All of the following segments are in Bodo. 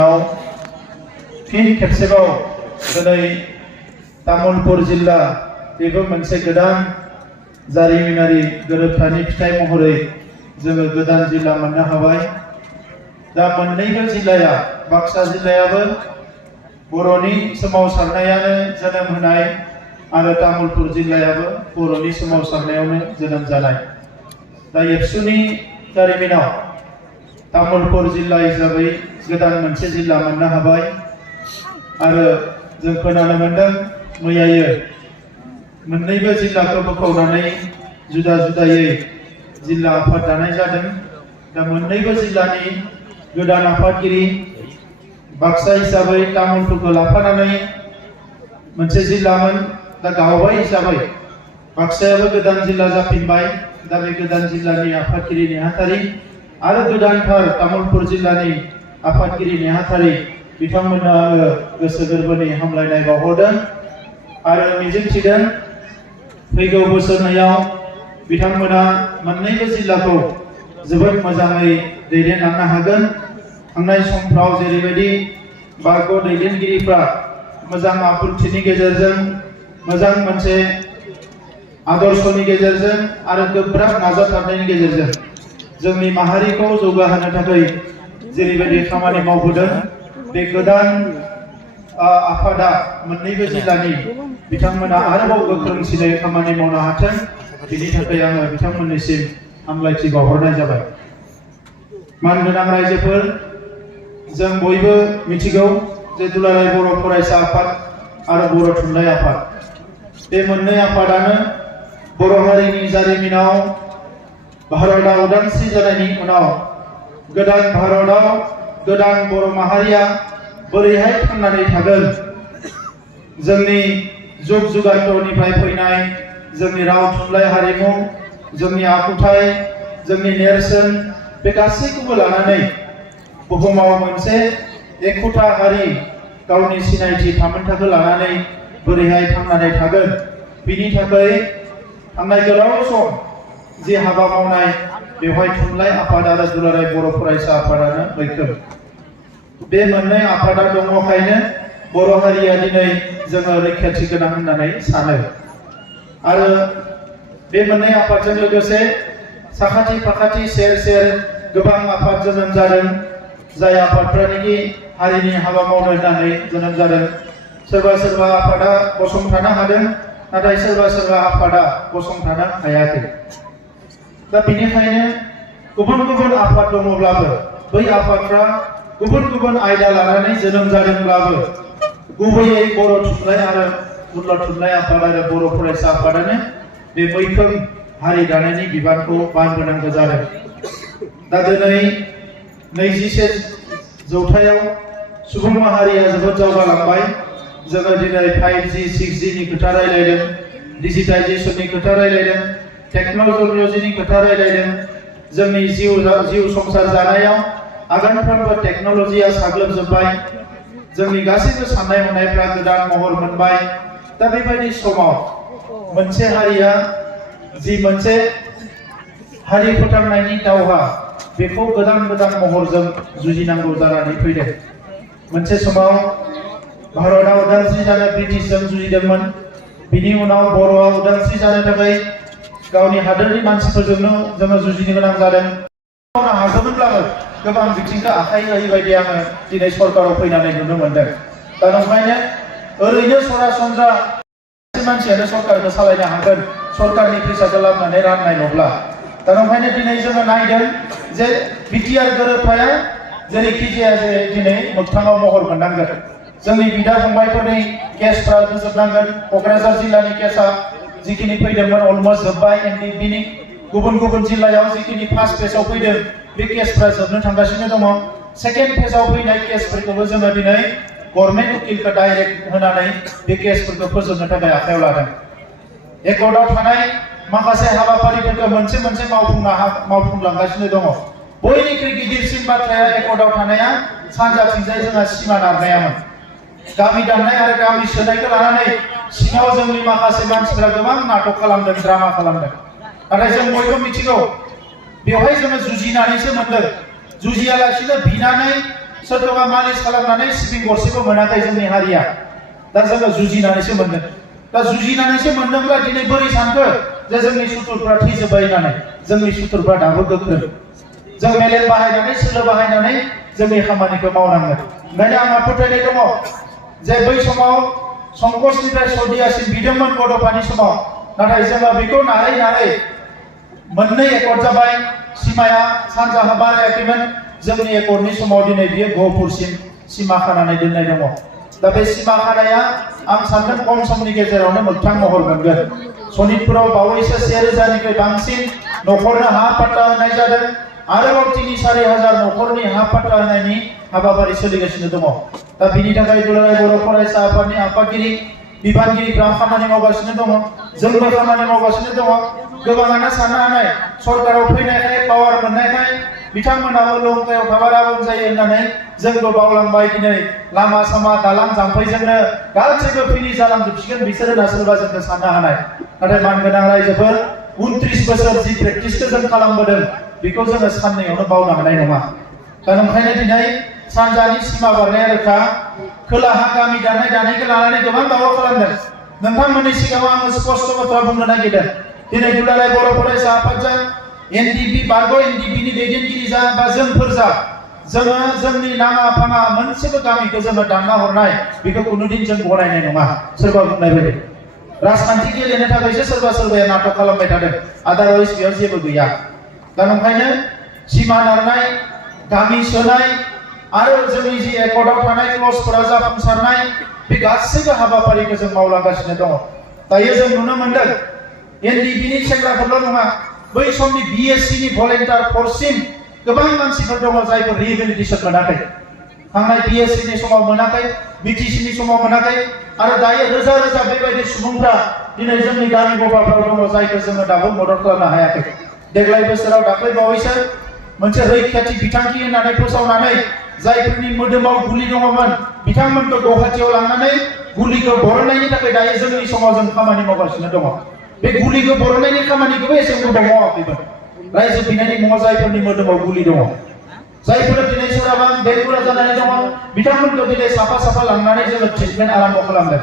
फिन खेबसेबाव दिनै तामुलपुर जिल्ला बेबो मोनसे गोदान जारिमिनारि गोरोबथानि फिथाइ महरै जोङो गोदान जिल्ला मोननो हाबाय। दा मोननैबो जिल्लाया बाक्सा जिल्लायाबो बर'नि सोमावसारनायानो जोनोम होनाय आरो तामुलपुर जिल्लायाबो बर'नि सोमावसारनायावनो जोनोम जानाय। दा एबसुनि जारिमिनाव तामुलपुर जिल्ला हिसाबै गोदान मोनसे जिल्ला मोननो हाबाय आरो जों खोनानो मोनदों मैयायो मोननैबो जिल्लाखौ बोखावनानै जुदा जुदायै जिल्ला आफाद दानाय जादों। दा मोननैबो जिल्लानि गोदान आफादगिरि बाक्सा हिसाबै तामुलपुरखौ लाफानानै मोनसे जिल्लामोन। दा गावबाय हिसाबै बाक्सायाबो गोदान जिल्ला जाफिनबाय। दा बे गोदान जिल्लानि आफादगिरि नेहाथारि आरो गोदानथार तामुलपुर जिल्लानि आफादगिरि नेहाथारि बिथांमोननो आङो गोसो गोरबोनि हामलायनाय बावहरदों आरो मिजिंथिदों फैगौ बोसोरनैयाव बिथांमोना मोननैबो जिल्लाखौ जोबोद मोजाङै दैदेनलांनो हागोन। थांनाय समफ्राव जेरैबायदि बारग' दैदेनगिरिफ्रा मोजां आब्रुथिनि गेजेरजों मोजां मोनसे आदर्शनि गेजेरजों आरो गोब्राब नाजाथाबनायनि गेजेरजों जोंनि माहारिखौ जौगाहोनो थाखाय जेरैबायदि खामानि मावबोदों, बे गोदान आफादा मोननैबो जिल्लानि बिथांमोना आरोबाव गोख्रोंसिनै खामानि मावनो हाथों, बेनि थाखाय आङो बिथांमोननिसिम हामलायथि बावहरनाय जाबाय। मानगोनां रायजोफोर, जों बयबो मिथिगौ जे दुलाराय बर' फरायसा आफाद आरो बर' थुनलाइ आफाद बे मोननै आफादानो बर' हारिनि जारिमिनाव भारतआ उदांस्रि जानायनि उनाव गोदान भारतआव गोदान बर' माहारिया बोरैहाय थांनानै थागोन, जोंनि जुग जुगान्थरनिफ्राय फैनाय जोंनि राव थुनलाइ हारिमु, जोंनि आखुथाय, जोंनि नेरसोन, बे गासैखौबो लानानै बुहुमाव मोनसे एखुथा हारि गावनि सिनायथि थामोनथाखौ लानानै बोरैहाय थांनानै थागोन, बिनि थाखाय थांनाय गोलाव सम जि हाबा मावनाय बेवहाय थुनलाइ आफाद आरो दुलाराय बर' फरायसा आफादानो मैखोम। बे मोननै आफादा दङखायनो बर' हारिया दिनै जोङो रैखाथि गोनां होननानै सानो आरो बे मोननै आफादजों लोगोसे साखाथि फाखाथि सेर सेर गोबां आफाद जोनोम जादों, जाय आफादफ्रानोखि हारिनि हाबा मावनो होननानै जोनोम जादों। सोरबा सोरबा आफादा गसंथानो हादों, नाथाय सोरबा सोरबा आफादा गसंथानो हायाखै। दा बेनिखायनो गुबुन गुबुन आफाद दङब्लाबो बै आफादफ्रा गुबुन गुबुन आयदा लानानै जोनोम जादोंब्लाबो गुबैयै बर' थुनलाइ आरो मुलुग थुनलाइ आफाद आरो बर' फरायसा आफादानो बे मैखोम हारि दानायनि बिबानखौ बानबोनांगौ जादों। दा दिनै 21 जौथायाव सुबुं माहारिया जोबोद जौगालांबाय। जोङो दिनै 5G 6G नि खोथा रायलायदों, डिजिटाइजेशननि खोथा रायलायदों, टेक्न'लजिनि खोथा रायलायदों। जोंनि जिउ संसार जानायाव आगानफ्रोमबो टेक्न'लजिया साग्लोबजोब्बाय, जोंनि गासैबो साननाय हनायफ्रा गोदान महर मोनबाय। दा बेबायदि समाव मोनसे हारिया जि मोनसे हारि फोथांनायनि दावहा बेखौ गोदान गोदान महरजों जुजिनांगौ जानानै फैदों। मोनसे समाव भारतआ उदांस्रि जानो ब्रिटिशजों जुजिदोंमोन, बिनि उनाव बर'आ उदांस्रि जानो थाखाय गावनि हादोरनि मानसिफोरजोंनो जोङो जुजिनो गोनां जादों। मावनो हागौमोनब्लाबो गोबां बिथिंखौ आखाइ होयै बायदि आङो दिनै सरकाराव फैनानै नुनो मोनदों। दा ओंखायनो ओरैनो सरासनस्रा मानसियानो सरकारखौ सालायनो हागोन सरकारनि फैसाखौ लाबोनानै राननाय नंला। दा ओंखायनो दिनै जोङो नायदों जे बिटिआर गोरोबथाया जेरैखि जाया जे दिनै मोगथाङाव महर मोननांगोन। जोंनि बिदा फंबायफोरनि केसफ्रा जोबनांगोन। क'क्राझार जिल्लानि केसा जिखिनि फैदोंमोन अलमस्ट जोब्बाय। बिनि गुबुन गुबुन जिल्लायाव जिखिनि फार्स्ट फेजआव फैदों बे केसफ्रा जोबनो थांगासिनो दङ। सेकेन्ड फेजआव फैनाय केसफोरखौबो जोङो दिनै गभर्नमेन्ट उकिलखौ डाइरेक्ट होनानै बे केसफोरखौ फोजोबनो थाखाय आखायाव लादों। एकर्डआव थानाय माखासे हाबाफारिफोरखौ मोनसे मोनसे मावफुंलांगासिनो दङ। बयनिख्रुइ गिदिरसिन बाथ्राया एकर्डआव थानाया सानजाथिंजाय जोंहा सिमा नारनायामोन। गामि दाननाय आरो गामि सोनायखौ लानानै सिङाव जोंनि माखासे मानसिफोरा गोबां नाटक खालामदों, ड्रामा खालामदों। नाथाय जों बयबो मिथिगौ बेवहाय जोङो जुजिनानैसो मोनदों, जुजियालासिनो बिनानै सोरखौबा मालिस खालामनानै सिबिं गरसेबो मोनाखै जोंनि हारिया। दा जोङो जुजिनानैसो मोनदों। दा जुजिनानैसो मोनदोंब्ला दिनै बोरै सानखो जे जोंनि सुथुरफ्रा थैजोब्बाय होननानै? जोंनि सुथुरफ्रा दाबो गोख्रों। जों मेलेम बाहायनानै सोलो बाहायनानै जोंनि खामानिखौ मावनांगोन। ओंखायनो आंहा फोथायनाय दङ जे बै समाव संकसनिफ्राय सदियासिम बिदोंमोन बड'फानि समाव, नाथाय जोङो बेखौ नारै नारै मोननै एकर्ड जाबाय। सिमाया सानजाहा बारायाखैमोन। जोंनि एकर्डनि समाव दिनै बियो गहपुरसिम सिमा खानानै दोननाय दङ। दा बे सिमा खानाया आं सानदों खम समनि गेजेरावनो मोगथां महर मोनगोन। सनितपुराव बावैसो 1000निख्रुइ बांसिन न'खरनो हा पाट्टा होनाय जादों। आरोबाव 3-4 हाजार न'खरनि हा पाट्टा होनायनि हाबाफारि सोलिगासिनो दङ। दा बिनि थाखाय दुलाराय बर' फरायसा आफादनि आफादगिरि बिबानगिरिफ्रा खामानि मावगासिनो दङ। जोंबो खामानि मावगासिनो दङ। गोबाङानो साननो हानाय सरकाराव फैनायखाय पावार मोननायखाय बिथांमोनाबो लंकायाव थाबा राबन जायो होननानै जोंबो बावलांबाय। दिनै लामा सामा दालां जाम्फैजोंनो गासैबो फिनिश जालांजोबसिगोन बिसोर होनना सोरबा जोंखौ साननो हानाय। नाथाय मानगोनां रायजोफोर 29 बोसोर जि प्रेक्टिसखौ जों खालामबोदों बेखौ जोङो साननैयावनो बावनो हानाय नङा। दा ओंखायनो दिनै सानजानि सिमा बारनाया रोखा। खोलाहा गामि दानायखौ लानानै गोबां दावा खालामदों। नोंथांमोननि सिगाङाव आङो स्पष्ट बाथ्रा बुंनो नागिरदों। दिनै दुलाराय बर' फरायसा आफादजों एनडिपि बारग' एनडिपिनि दैदेनगिरि जा बा जोंफोर जा, जोङो जोंनि नाङा फाङा मोनसेबो गामिखौ जोङो दानना हरनाय बेखौ कुनुदिन जों गनायनाय नङा। सोरबा बुंनाय बायदि राजखान्थि गेलेनो थाखायसो सोरबा सोरबाया नाटक खालामबाय थादों, आदारवाइज बेयाव जेबो गैया। दा ओंखायनो सिमा नारनाय, गामि सोनाय आरो जोंनि जि एकर्डआव थानाय क्लजफोरा जाफुंसारनाय बे गासैबो हाबाफारिखौ जों मावलांगासिनो दङ। दायो जों नुनो मोनदों एनडिपिनि सेंग्राफोरल' नङा, बै समनि बिएससिनि भलेन्टियार फर्ससिम गोबां मानसिफोर दङ जायफोर रिहेबिलिटेसन मोनाखै। थांनाय बिएससिनि समाव मोनाखै, बिटिसिनि समाव मोनाखै, आरो दायो रोजा रोजा बेबायदि सुबुंफ्रा दिनै जोंनि गामि गफाफ्राव दङ जायखौ जोङो दाबो मदद खालामनो हायाखै। देग्लाय बोसोराव दाख्लै बावैसो मोनसे रैखाथि बिथांखि होननानै फोसावनानै जायफोरनि मोदोमाव गुलि दङमोन बिथांमोनखौ गुवाहाटीयाव लांनानै गुलिखौ बरननायनि थाखाय दायो जोंनि समाव जों खामानि मावगासिनो दङ। बे गुलिखौ बरननायनि खामानिखौबो एसे गोबाव मावाखैमोन। रायजो बिनायनि मुङाव जायफोरनि मोदोमाव गुलि दङ, जायफोरा दिनै सोरहाबा बेगुरा जानानै दङ, बिथांमोनखौ दिनै साफा साफा लांनानै जोङो ट्रिटमेन्ट आराम्भ खालामदों।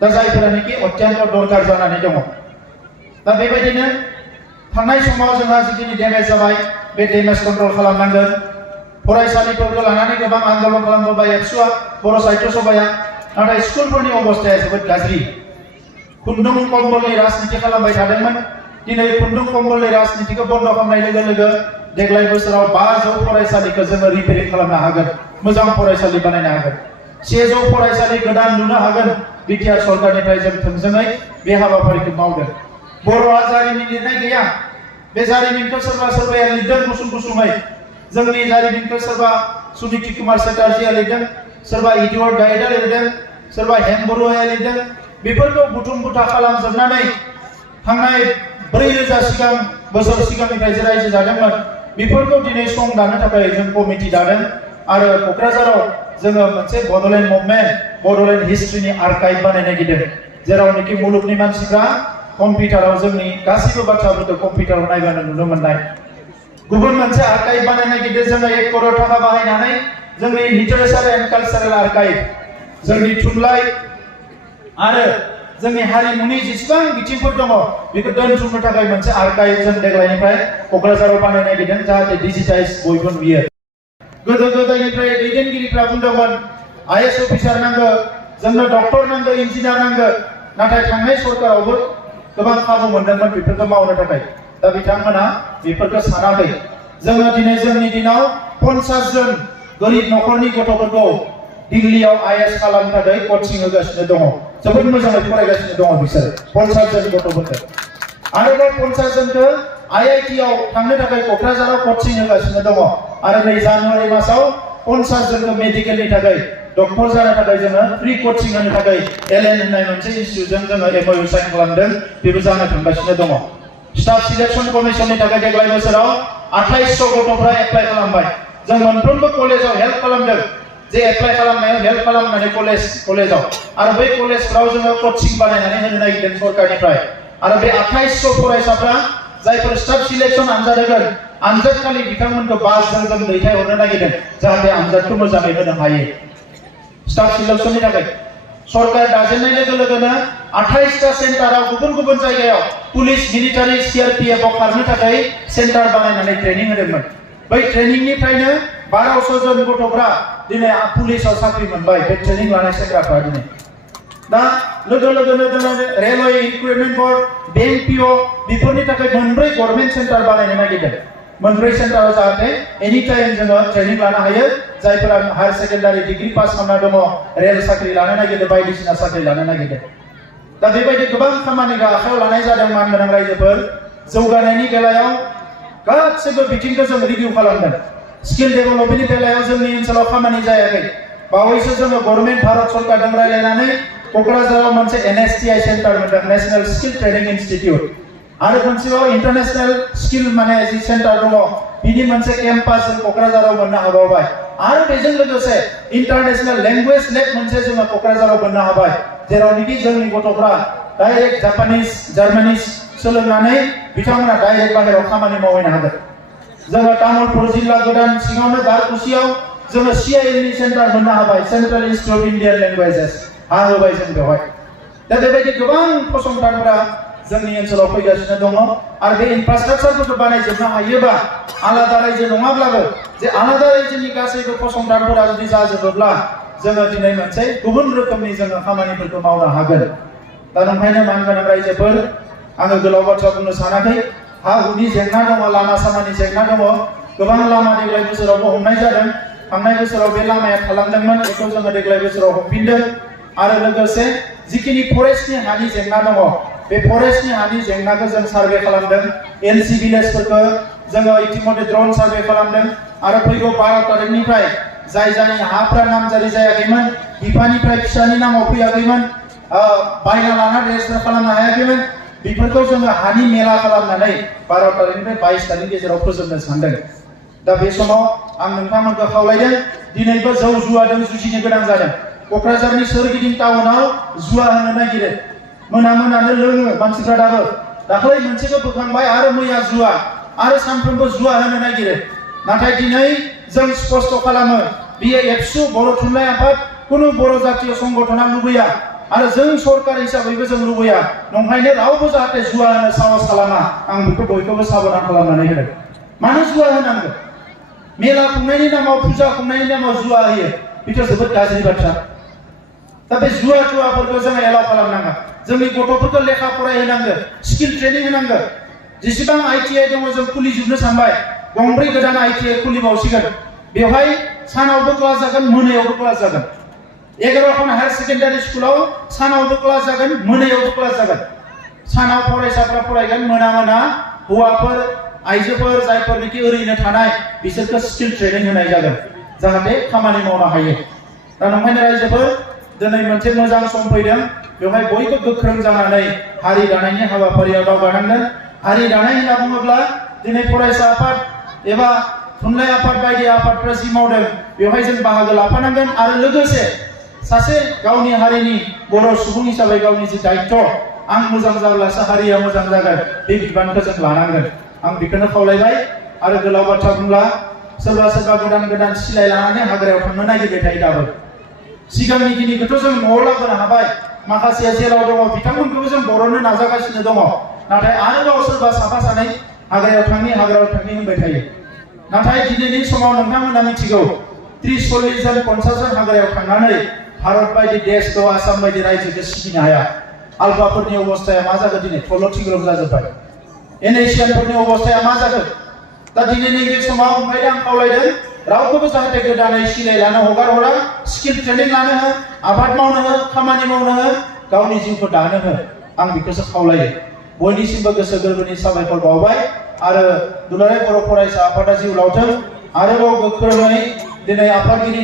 दा जायफोरानोखि अत्यन्त दरकार जानानै दङ। दा बेबायदिनो थांनाय समाव जोंहा जिखिनि डेमेज जाबाय बे डेमेज कन्ट्रल खालामनांगोन। फरायसालिफोरखौ लानानै गोबां आन्दलन खालामबोबाय एबसुआ, बर' साहित्य सभाया, नाथाय स्कुलफोरनि अबस्थाया जोबोद गाज्रि। खुन्दुं कम्बलनि राजनिति खालामबाय थादोंमोन। दिनै खुन्दुं कम्बलनि राजनितिखौ बन्द खालामनाय लोगो लोगो देग्लाय बोसोराव 500 फरायसालिखौ जोङो रिपेरिं खालामनो हागोन, मोजां फरायसालि बानायनो हागोन। 100 फरायसालि गोदान लुनो हागोन। बिटिआर सरकारनिफ्राय जों थोंजोङै बे हाबाफारिखौ मावदों। बर'आ जारिमिन लिरनाय गैया। बे जारिमिनखौ सोरबा सोरबाया लिरदों गुसुं गुसुङै। जोंनि जारिमिनखौ सोरबा सुनिति कुमार चेटार्जीआ लिरदों, सोरबा इडुआर्ड गाइडआ लिरदों, सोरबा हेम बरुवाया लिरदों। बेफोरखौ बुथुम बुथा खालामजोबनानै थांनाय 4000 बोसोर सिगांनिफ्राय जे रायजो जादोंमोन बेफोरखौ दिनै सं दानो थाखाय जों कमिटि दादों। आरो क'क्राझाराव जोङो मोनसे बड'लेण्ड मुभमेन्ट, बड'लेण्ड हिस्ट्रिनि आर्काइभ बानायनो नागिरदों, जेरावनोखि मुलुगनि मानसिफ्रा कम्पिउटाराव जोंनि गासैबो बाथ्राफोरखौ कम्पिउटाराव नायबानो नुनो मोननाय। गुबुन मोनसे आर्काइभ बानायनो नागिरदों जोङो 1 करोड़ थाखा बाहायनानै, जोंनि लिटारेचार एन्ड कालचारेल आर्काइभ, जोंनि थुनलाइ आरो जोंनि हारिमुनि जेसेबां बिथिंफोर दङ बेखौ दोनथुमनो थाखाय मोनसे आर्काइभ जों देग्लायनिफ्राय क'क्राझाराव बानायनो नागिरदों, जाहाथे डिजिटाइज बयबो नुयो। गोदो गोदायनिफ्राय दैदेनगिरिफ्रा बुंदोंमोन आईएएस अफिसार नांगौ, जोंनो डक्टर नांगौ, इन्जिनियार नांगौ, नाथाय थांनाय सरकारावबो गोबां खाबु मोनदोंमोन बेफोरखौ मावनो थाखाय। दा बिथांमोना बेफोरखौ सानाखै। जोङो दिनै जोंनि दिनाव 50 जन गोरिब न'खरनि गथ'फोरखौ दिल्लीयाव आईएएस खालामनो थाखाय कचिं होगासिनो दङ। जोबोद मोजाङै फरायगासिनो दङ बिसोर 50 जन गथ'फोरखौ। आरोबाव 50 जनखौ आईआईटीआव थांनो थाखाय क'क्राझाराव कचिं होगासिनो दङ। आरो नै जानुवारि मासाव 50 जनखौ मेडिकेलनि थाखाय, डक्टर जानो थाखाय जोङो फ्रि कचिं होनो थाखाय एलएन होननाय मोनसे इनस्टिट्यूटजों जोङो एमओयू साइन खालामदों। बेबो जानो थांगासिनो दङ। स्टाफ सिलेक्शन कमिशननि थाखाय देग्लाय बोसोराव 2800 गथ'फ्रा एप्लाइ खालामबाय। जों मोनफ्रोमबो कलेजाव हेल्प खालामदों, जे एप्लाइ खालामनायाव हेल्प खालामनानै कलेजाव आरो बै कलेजफ्राव जोङो कचिं बानायनानै होनो नागिरदों सरकारनिफ्राय। आरो बे 2800 फरायसाफ्रा जायफोर स्टाफ सिलेक्शन आनजाद होगोन आनजादखालि बिथांमोनखौ बासजों जों दैथायहरनो नागिरदों जाहाथे आनजादखौ मोजाङै होनो हायो स्टाफ सिलेक्शननि थाखाय सरकार दाजेननाय लोगो लोगोनो 28टा सेन्टाराव गुबुन गुबुन जायगायाव पुलिस मिलिटारि सीआरपीएफ आव खारनो थाखाय सेन्टार बानायनानै ट्रेनिं होदोंमोन बै ट्रेनिंनिफ्रायनो 1200 जन गथ'फ्रा दिनै पुलिसाव साख्रि मोनबाय बे ट्रेनिं लानाय सेंग्राफ्रा दिनै दा लोगो लोगोनो दिनै रेलवे रिक्रुटमेन्ट बर्ड बैंक पिअ बेफोरनि थाखाय मोनब्रै गभर्नमेन्ट सेन्टार बानायनो नागिरदों मोनब्रै सेन्टाराव जाहाथे एनि टाइम जोङो ट्रेनिं लानो हायो जायफोरा हायर सेकेन्डारि डिग्री पास खालामना दङ रेल साख्रि लानो नागिरदों बायदिसिना साख्रि लानो नागिरदों दा बेबायदि गोबां खामानिखौ आखायाव लानाय जादों मानगोनां रायजोफोर जौगानायनि बेलायाव गासैबो बिथिंखौ जों रिभिउ खालामदों स्किल डेभेलपमेन्टनि बेलायाव जोंनि ओनसोलाव खामानि जायाखै बावैसो जोङो गभर्नमेन्ट भारत सरकारजों रायलायनानै क'क्राझाराव मोनसे एनएसटिआई सेन्टार मोनदों नेशनेल स्किल ट्रेनिं इनस्टिट्यूट आरो मोनसेबाव इन्टारनेशनेल स्किल माने जि सेन्टार दङ बिनि मोनसे केम्पास जों क'क्राझाराव मोननो हाबावबाय आरो बेजों लोगोसे इन्टारनेशनेल लेंगुवेज लेब मोनसे जोङो क'क्राझाराव मोननो हाबाय जेरावनोखि जोंनि गथ'फ्रा डाइरेक्ट जापानिस जार्मानिस सोलोंनानै बिथांमोना डाइरेक्ट बाहेरायाव खामानि मावहैनो हागोन जोङो तामुलपुर जिल्ला गोदान सिङावनो दारकुसियाव जोङो सिआइएलनि सेन्टार मोननो हाबाय central institute of Indian languages हा होबाय जों बेवहाय दा बेबायदि गोबां फसंथानफोरा जोंनि ओनसोलाव फैगासिनो दङ आरो बे इनफ्रास्ट्राक्चारफोरखौ बानायजोबनो हायोबा आलादा रायजो नङाब्लाबो जे आलादा रायजोनि गासैबो फसंथानफोरा जुदि जाजोबोब्ला जोङो दिनै मोनसे गुबुन रोखोमनि जोङो खामानिफोरखौ मावनो हागोन दा नंखायनो मानगोनां रायजोफोर आङो गोलाव बाथ्रा बुंनो सानाखै हा हुनि जेंना दङ लामा सामानि जेंना दङ गोबां लामा देग्लाय बोसोरावबो हमनाय जादों थांनाय बोसोराव बे लामाया थालांदोंमोन बेखौ जोङो देग्लाय बोसोराव हमफिनदों आरो लोगोसे जिखिनि फरेस्टनि हानि जेंना दङ बे फरेस्टनि हानि जेंनाखौ जों सार्भे खालामदों एनसि भिलेजफोरखौ जोङो इतिमध्ये ड्रोन सार्भे खालामदों आरो फैगौ 12 तारिखनिफ्राय जाय जायनि हाफोरा नामजारि जायाखैमोन बिफानिफ्राय फिसानि नामाव फैयाखैमोन बायना लाना रेजिस्टार खालामनो हायाखैमोन बेफोरखौ जोङो हानि मेला खालामनानै 12 तारिखनिफ्राय 22 तारिखनि गेजेराव फोजोबनो सानदों दा बे समाव आं नोंथांमोनखौ खावलायदों दिनैबो जौ जुवाजों जुजिनो गोनां जादों क'क्राझारनि सोरगिदिं टाउनाव जुवा होनो नागिरो मोना मोनानो लोङो मानसिफ्रा दाबो दाख्लै मोनसेखौ बोखांबाय आरो मैया जुवा आरो सानफ्रोमबो जुवा होनो नागिरो नाथाय दिनै जों स्पष्ट खालामो बियो एबसु बर' थुनलाइ आफाद कुनु बर' जातीय संगठना लुबैया आरो जों सरकार हिसाबैबो जों लुबैया नंखायनो रावबो जाहाथे जुवा होनो साहस खालामा आं बेखौ बयखौबो साबधान खालामनानै होदों मानो जुवा होनांगौ मेला खुंनायनि नामाव फुजा खुंनायनि नामाव जुवा होयो बेथ' जोबोद गाज्रि बाथ्रा दा बे जुवा जुवाफोरखौ जों एलाउ खालामनाङा जोंनि गथ'फोरखौ लेखा फरायहोनांगौ स्किल ट्रेनिं होनांगौ जेसेबां आईटीआई दङ जों खुलिजोबनो सानबाय गंब्रै गोदान आईटीआई खुलिबावसिगोन बेवहाय सानावबो क्लास जागोन मोनायावबो क्लास जागोन 11 खन हायर सेकेन्डारि स्कुलाव सानावबो क्लास जागोन मोनायावबो क्लास जागोन सानाव फरायसाफ्रा फरायगोन मोना मोना हौवाफोर आइजोफोर जायफोरनिखि ओरैनो थानाय बिसोरखौ स्किल ट्रेनिं होनाय जागोन जाहाथे खामानि मावनो हायो दा नंखायनो रायजोफोर दिनै मोनसे मोजां सम फैदों बेवहाय बयबो गोख्रों जानानै हारि दानायनि हाबाफारियाव दावगानांगोन हारि दानाय होनना बुङोब्ला दिनै फरायसा आफाद एबा थुनलाइ आफाद बायदि आफादफोरा जि मावदों बेवहाय जों बाहागो लाफानांगोन आरो लोगोसे सासे गावनि हारिनि बर' सुबुं हिसाबै गावनि जि दायित्व आं मोजां जाब्लासो हारिया मोजां जागोन बे बिबानखौ जों लानांगोन आं बेखौनो खावलायबाय आरो गोलाव बाथ्रा बुंला सोरबा सोरबा गोदान गोदान सिलाय लानानै हाग्रायाव थांनो नागिरबाय थायो दाबो सिगांनि दिनखौथ' जों न'आव लाबोनो हाबाय माखासेया जेराव दङ बिथांमोनखौबो जों बर'नो नाजागासिनो दङ नाथाय आरोबाव सोरबा साफा सानै हाग्रायाव थांनि होनबाय थायो नाथाय दिनैनि समाव नोंथांमोना मिथिगौ 30-40 जन 50 जन हाग्रायाव थांनानै भारत बायदि देशखौ आसाम बायदि रायजोखौ सिगिनो हाया आलफाफोरनि अबस्थाया मा जागोन दिनै थल' थिग्रब जाजोब्बाय एनएसियानफोरनि अबस्थाया मा जागोन दा दिनैनि बे समाव ओंखायनो आं खावलायदों रावखौबो जाहाथे गोदानै सिलाय लानो हगार हरा स्किल ट्रेनिं लानो हो आबाद मावनो हो खामानि मावनो हो गावनि जिउखौ दानो हो आं बेखौसो खावलायो बयनिसिमबो गोसो गोरबोनि साबायखर बावबाय आरो दुलाराय बर' फरायसा आफादा जिउ लावथों आरोबाव गोख्रोङै दिनै आफादगिरि